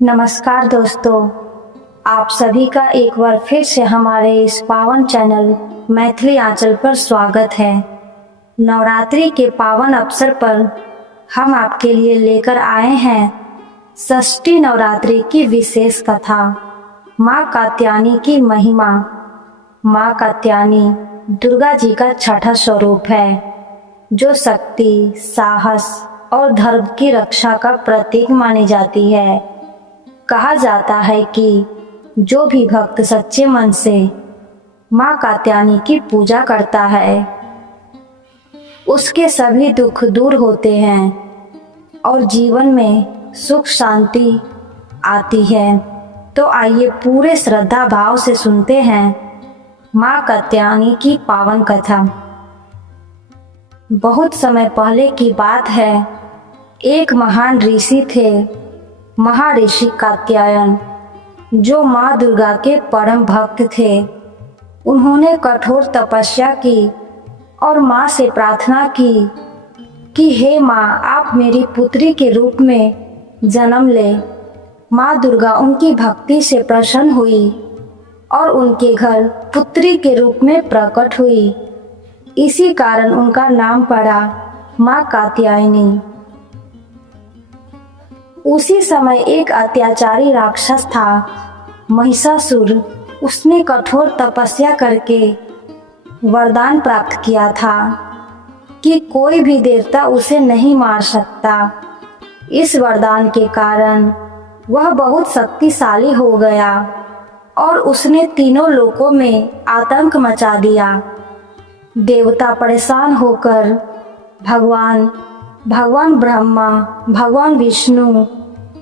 नमस्कार दोस्तों, आप सभी का एक बार फिर से हमारे इस पावन चैनल मैथिली आंचल पर स्वागत है। नवरात्रि के पावन अवसर पर हम आपके लिए लेकर आए हैं षष्ठी नवरात्रि की विशेष कथा, माँ कात्यायनी की महिमा। माँ कात्यायनी दुर्गा जी का छठा स्वरूप है, जो शक्ति, साहस और धर्म की रक्षा का प्रतीक मानी जाती है। कहा जाता है कि जो भी भक्त सच्चे मन से माँ कात्यायनी की पूजा करता है, उसके सभी दुख दूर होते हैं और जीवन में सुख शांति आती है। तो आइए पूरे श्रद्धा भाव से सुनते हैं माँ कात्यायनी की पावन कथा। बहुत समय पहले की बात है। एक महान ऋषि थे, महर्षि कात्यायन, जो माँ दुर्गा के परम भक्त थे। उन्होंने कठोर तपस्या की और माँ से प्रार्थना की कि हे माँ, आप मेरी पुत्री के रूप में जन्म ले। माँ दुर्गा उनकी भक्ति से प्रसन्न हुई और उनके घर पुत्री के रूप में प्रकट हुई। इसी कारण उनका नाम पड़ा माँ कात्यायनी। उसी समय एक अत्याचारी राक्षस था, महिषासुर। उसने कठोर तपस्या करके वरदान प्राप्त किया था कि कोई भी देवता उसे नहीं मार सकता। इस वरदान के कारण वह बहुत शक्तिशाली हो गया और उसने तीनों लोकों में आतंक मचा दिया। देवता परेशान होकर भगवान ब्रह्मा, भगवान विष्णु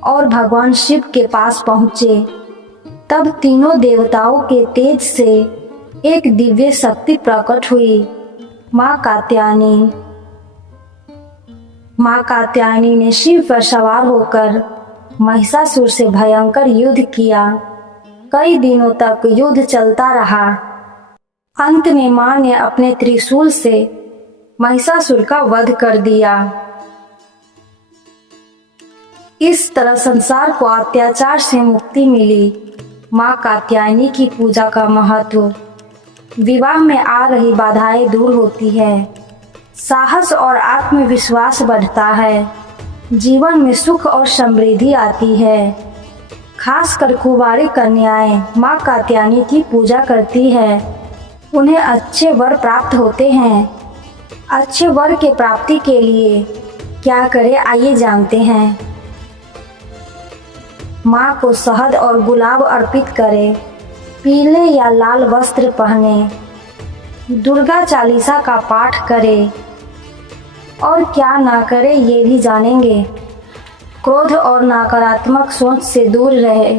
और भगवान शिव के पास पहुँचे। तब तीनों देवताओं के तेज से एक दिव्य शक्ति प्रकट हुई, माँ कात्यायनी। माँ कात्यायनी ने शिव पर सवार होकर महिषासुर से भयंकर युद्ध किया। कई दिनों तक युद्ध चलता रहा। अंत में माँ ने अपने त्रिशूल से महिषासुर का वध कर दिया। इस तरह संसार को अत्याचार से मुक्ति मिली। माँ कात्यायनी की पूजा का महत्व। विवाह में आ रही बाधाएं दूर होती है, साहस और आत्मविश्वास बढ़ता है, जीवन में सुख और समृद्धि आती है। खासकर कुंवारी कन्याएं माँ कात्यायनी की पूजा करती है, उन्हें अच्छे वर प्राप्त होते हैं। अच्छे वर के प्राप्ति के लिए क्या करें, आइए जानते हैं। माँ को शहद और गुलाब अर्पित करें, पीले या लाल वस्त्र पहने, दुर्गा चालीसा का पाठ करें और क्या ना करें ये भी जानेंगे। क्रोध और नकारात्मक सोच से दूर रहे,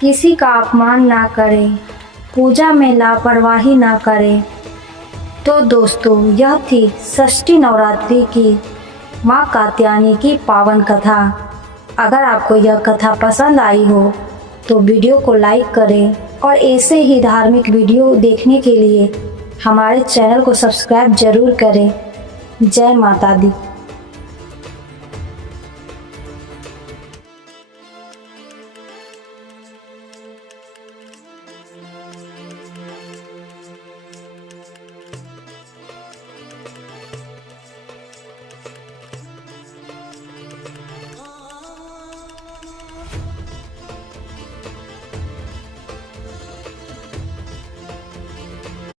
किसी का अपमान ना करें, पूजा में लापरवाही ना करें। तो दोस्तों, यह थी षष्ठी नवरात्रि की माँ कात्यायनी की पावन कथा। अगर आपको यह कथा पसंद आई हो तो वीडियो को लाइक करें और ऐसे ही धार्मिक वीडियो देखने के लिए हमारे चैनल को सब्सक्राइब जरूर करें। जय माता दी।